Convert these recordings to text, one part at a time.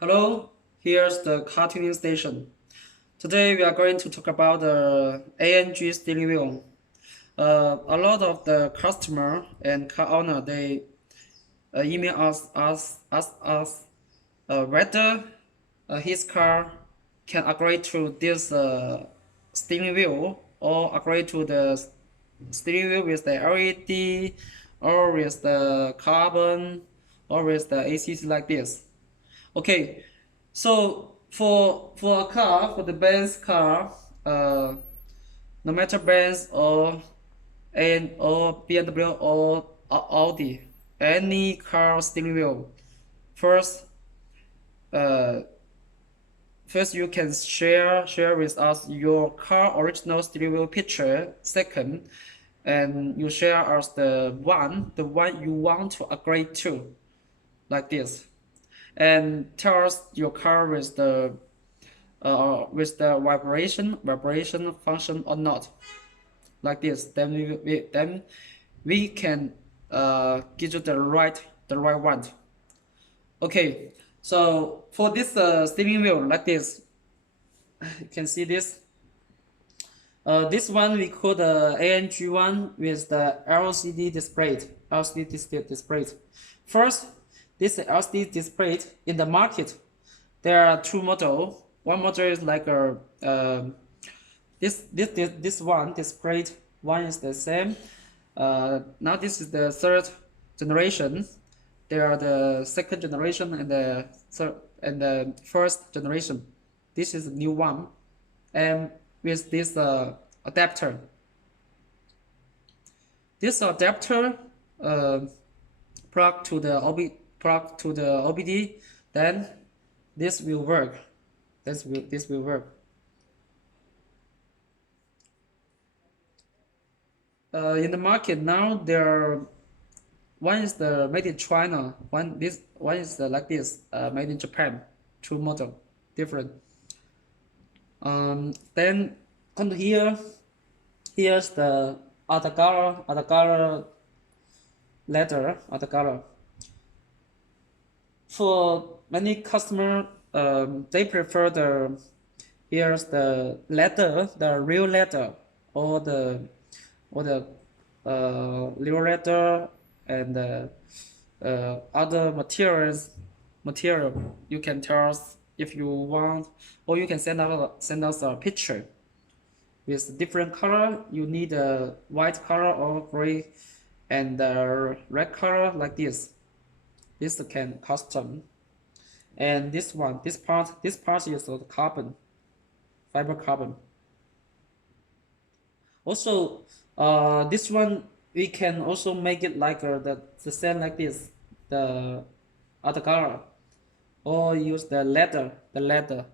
Hello, here's the car tuning station. Today we are going to talk about the AMG steering wheel. A lot of the customer and car owner they email us whether his car can upgrade to this steering wheel or upgrade to the steering wheel with the LED or with the carbon or with the ACC like this. Okay, so for a car, for the Benz car, no matter Benz or BMW or Audi, any car steering wheel, first uh first you can share with us your car original steering wheel picture. Second, and you share us the one you want to upgrade to, like this, and tell us your car with the vibration function or not, like this. Then we can give you the right one. Okay, so for this steering wheel like this, you can see this. This one we call the AMG one with the LCD display. First, this LCD display in the market, there are two models. One model is like a this one displayed. One is the same. Now this is the third generation. There are the second generation and the third and the first generation. This is the new one, and with this adapter. This adapter plug to the OBD, then this will work. This will work. In the market now, one is the made in China, one is the like this, made in Japan. Two model, different. Then come to here. Here's the Atagara leather. For many customer, they prefer here's the leather, the real leather, or the real leather and other material. You can tell us if you want, or you can send us a picture with different color. You need a white color or gray and red color like this. This can custom. And this part is the carbon, fiber carbon. Also, this one we can also make it like the same like this, the other color, or use the leather.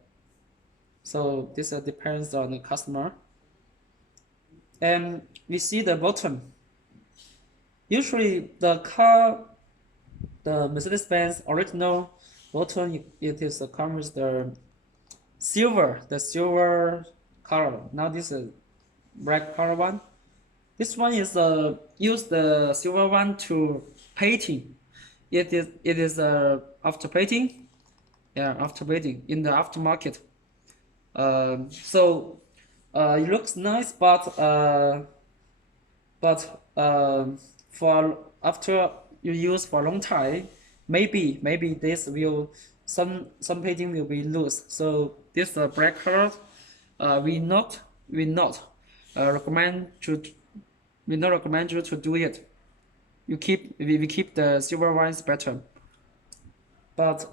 So this depends on the customer. And we see the bottom. Usually the Mercedes-Benz original bottom, it is come with the silver color. Now this is black color one. This one is use the silver one to painting. It is after painting. Yeah, after painting in the aftermarket. So it looks nice, but for after you use for a long time, maybe this will some painting will be loose. So this black color, we not recommend you to do it. We keep the silver ones better. But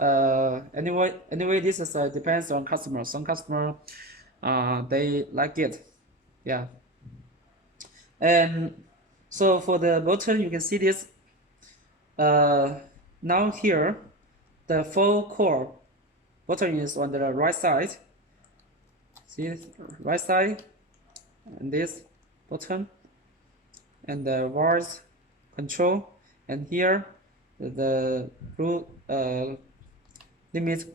anyway, this is depends on customer. Some customer they like it, yeah. And so for the button, you can see this. Now here, the full core button is on the right side. See, right side, and this button, and the voice control, and here the limit,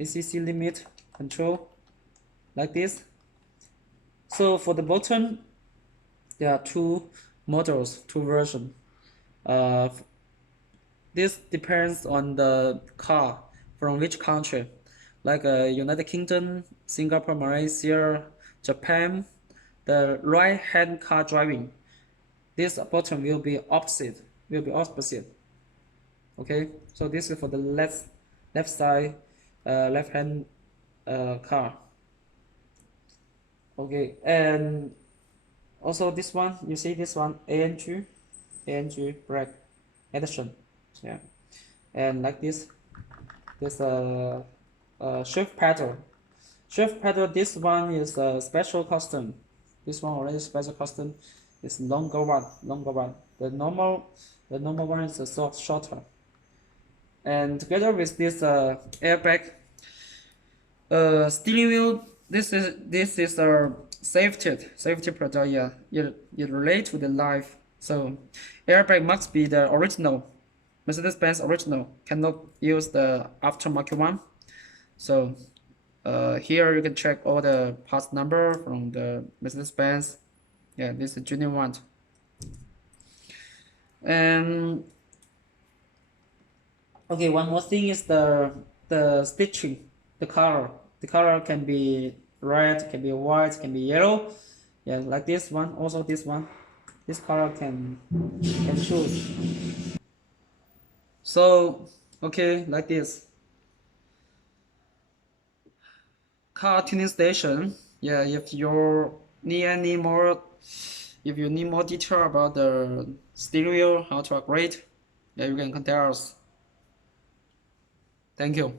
ACC limit control, like this. So for the button, there are two models, two versions. This depends on the car. from which country, like United Kingdom, Singapore, Malaysia, Japan. The right hand car driving, this button will be opposite, okay. So this is for the left side, left hand car. Okay, and also this one, you see this one, AMG brake addition, yeah. And like this shift pedal. This one is a special custom. This one already special custom. It's longer one. The normal one is a shorter. And together with this airbag, steering wheel. This is a safety product. Yeah, it relate to the life. So airbag must be the original, Mercedes-Benz original. Cannot use the aftermarket one. So here you can check all the parts number from the Mercedes-Benz. Yeah, this is genuine one. And okay, one more thing is the stitching, the color. The color can be red, can be white, can be yellow. Yeah, like this one. Also this one. This color can choose. So okay, like this. Car tuning station. Yeah, if you need more detail about the steering wheel, how to upgrade, yeah, you can contact us. Thank you.